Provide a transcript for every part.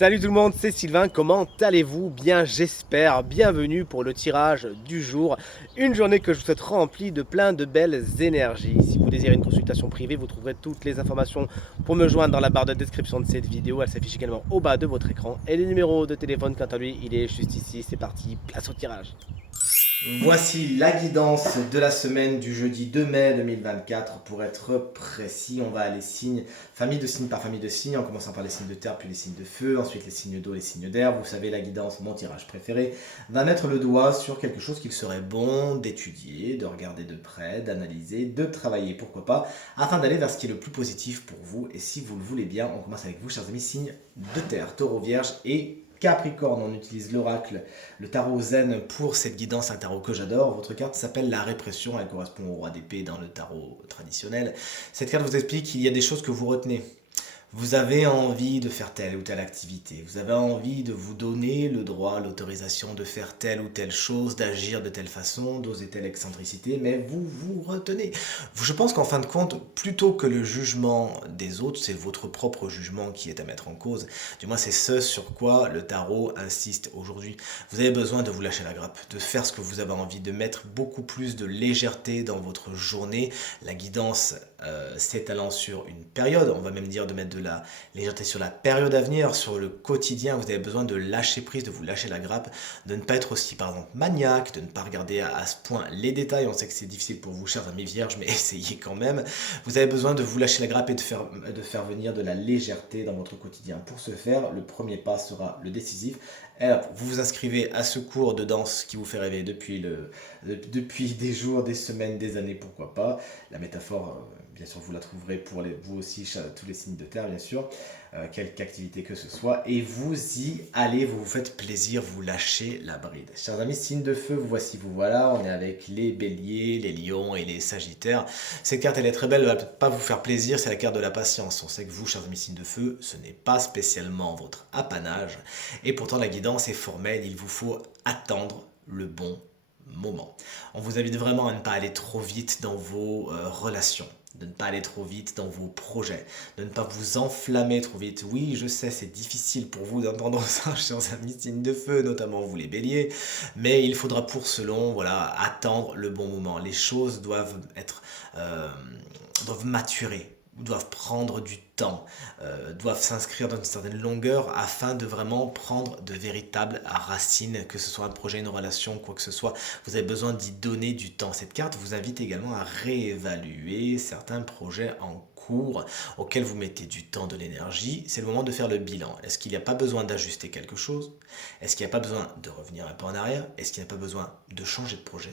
Salut tout le monde, c'est Sylvain, comment allez-vous? Bien j'espère, bienvenue pour le tirage du jour, une journée que je vous souhaite remplie de plein de belles énergies. Si vous désirez une consultation privée, vous trouverez toutes les informations pour me joindre dans la barre de description de cette vidéo, elle s'affiche également au bas de votre écran. Et le numéro de téléphone quant à lui, il est juste ici, c'est parti, place au tirage. Voici la guidance de la semaine du jeudi 2 mai 2024. Pour être précis, on va aller famille de signes par famille de signes, en commençant par les signes de terre, puis les signes de feu, ensuite les signes d'eau, les signes d'air. Vous savez, la guidance, mon tirage préféré, va mettre le doigt sur quelque chose qu'il serait bon d'étudier, de regarder de près, d'analyser, de travailler, pourquoi pas, afin d'aller vers ce qui est le plus positif pour vous. Et si vous le voulez bien, on commence avec vous, chers amis, signes de terre, taureau, vierge et Capricorne. On utilise l'oracle, le tarot zen pour cette guidance, un tarot que j'adore. Votre carte s'appelle la répression, elle correspond au roi d'épée dans le tarot traditionnel. Cette carte vous explique qu'il y a des choses que vous retenez. Vous avez envie de faire telle ou telle activité, vous avez envie de vous donner le droit, l'autorisation de faire telle ou telle chose, d'agir de telle façon, d'oser telle excentricité, mais vous vous retenez. Je pense qu'en fin de compte, plutôt que le jugement des autres, c'est votre propre jugement qui est à mettre en cause. Du moins, c'est ce sur quoi le tarot insiste aujourd'hui. Vous avez besoin de vous lâcher la grappe, de faire ce que vous avez envie, de mettre beaucoup plus de légèreté dans votre journée. La guidance s'étalant sur une période, on va même dire de mettre de la légèreté sur la période à venir, sur le quotidien, vous avez besoin de lâcher prise, de vous lâcher la grappe, de ne pas être aussi par exemple maniaque, de ne pas regarder à ce point les détails. On sait que c'est difficile pour vous, chers amis vierges, mais essayez quand même. Vous avez besoin de vous lâcher la grappe et de faire venir de la légèreté dans votre quotidien. Pour ce faire, le premier pas sera le décisif. Alors, vous vous inscrivez à ce cours de danse qui vous fait rêver depuis des jours, des semaines, des années, pourquoi pas. La métaphore, bien sûr, vous la trouverez pour vous aussi, tous les signes de terre, bien sûr, quelque activité que ce soit. Et vous y allez, vous vous faites plaisir, vous lâchez la bride. Chers amis, signes de feu, vous voici, vous voilà. On est avec les béliers, les lions et les sagittaires. Cette carte, elle est très belle, elle va peut-être pas vous faire plaisir, c'est la carte de la patience. On sait que vous, chers amis, signes de feu, ce n'est pas spécialement votre apanage. Et pourtant, la guidance est formelle, il vous faut attendre le bon moment. On vous invite vraiment à ne pas aller trop vite dans vos relations, de ne pas aller trop vite dans vos projets, de ne pas vous enflammer trop vite. Oui, je sais, c'est difficile pour vous d'entendre ça, chers amis signes de feu, notamment vous les béliers, mais il faudra pour cela, voilà, attendre le bon moment. Les choses doivent maturer, doivent prendre du temps, doivent s'inscrire dans une certaine longueur afin de vraiment prendre de véritables racines, que ce soit un projet, une relation, quoi que ce soit. Vous avez besoin d'y donner du temps. Cette carte vous invite également à réévaluer certains projets en cours auxquels vous mettez du temps, de l'énergie. C'est le moment de faire le bilan. Est-ce qu'il n'y a pas besoin d'ajuster quelque chose? Est-ce qu'il n'y a pas besoin de revenir un peu en arrière? Est-ce qu'il n'y a pas besoin de changer de projet?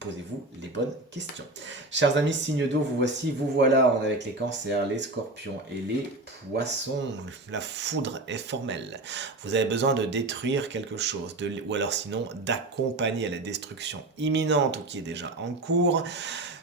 Posez-vous les bonnes questions. Chers amis, signe d'eau, vous voici, vous voilà. On est avec les cancers, les scorpions et les poissons. La foudre est formelle. Vous avez besoin de détruire quelque chose, ou alors sinon d'accompagner à la destruction imminente ou qui est déjà en cours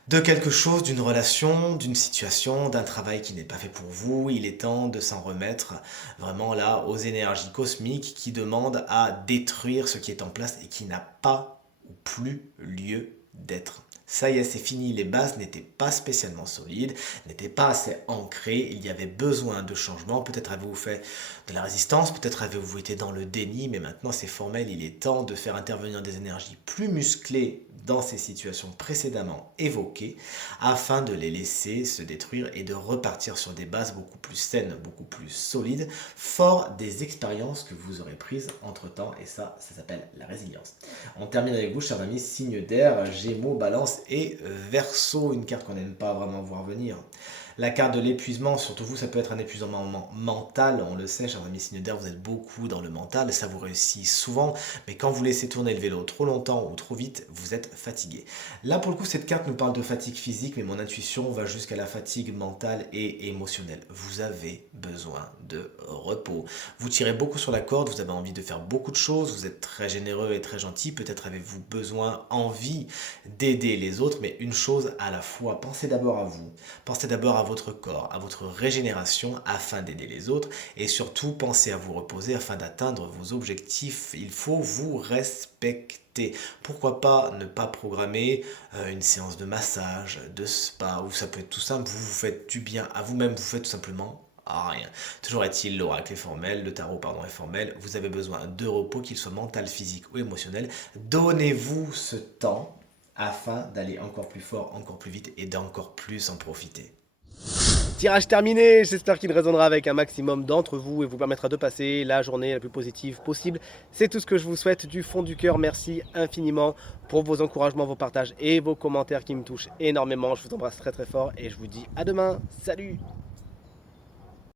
de quelque chose, d'une relation, d'une situation, d'un travail qui n'est pas fait pour vous. Il est temps de s'en remettre vraiment là aux énergies cosmiques qui demandent à détruire ce qui est en place et qui n'a pas ou plus lieu d'être. Ça y est, c'est fini, les bases n'étaient pas spécialement solides, n'étaient pas assez ancrées, il y avait besoin de changement, peut-être avez-vous fait de la résistance, peut-être avez-vous été dans le déni, mais maintenant c'est formel, il est temps de faire intervenir des énergies plus musclées dans ces situations précédemment évoquées, afin de les laisser se détruire et de repartir sur des bases beaucoup plus saines, beaucoup plus solides, fort des expériences que vous aurez prises entre-temps, et ça s'appelle la résilience. On termine avec vous, chers amis, signe d'air, Gémeaux, Balance et Verseau, une carte qu'on n'aime pas vraiment voir venir. La carte de l'épuisement, surtout vous, ça peut être un épuisement mental, on le sait, chers amis signes d'air, vous êtes beaucoup dans le mental, ça vous réussit souvent, mais quand vous laissez tourner le vélo trop longtemps ou trop vite, vous êtes fatigué. Là, pour le coup, cette carte nous parle de fatigue physique, mais mon intuition va jusqu'à la fatigue mentale et émotionnelle. Vous avez besoin de repos. Vous tirez beaucoup sur la corde, vous avez envie de faire beaucoup de choses, vous êtes très généreux et très gentil, peut-être avez-vous besoin, envie d'aider les autres, mais une chose à la fois, pensez d'abord à vous, pensez d'abord à votre corps, à votre régénération afin d'aider les autres et surtout pensez à vous reposer afin d'atteindre vos objectifs. Il faut vous respecter. Pourquoi pas ne pas programmer une séance de massage, de spa ou ça peut être tout simple, vous vous faites du bien à vous-même, vous faites tout simplement Rien. Toujours est-il, l'oracle est formel, le tarot pardon est formel, vous avez besoin de repos, qu'il soit mental, physique ou émotionnel. Donnez-vous ce temps afin d'aller encore plus fort, encore plus vite et d'encore plus en profiter. Tirage terminé, j'espère qu'il résonnera avec un maximum d'entre vous et vous permettra de passer la journée la plus positive possible. C'est tout ce que je vous souhaite du fond du cœur. Merci infiniment pour vos encouragements, vos partages et vos commentaires qui me touchent énormément. Je vous embrasse très très fort et je vous dis à demain. Salut!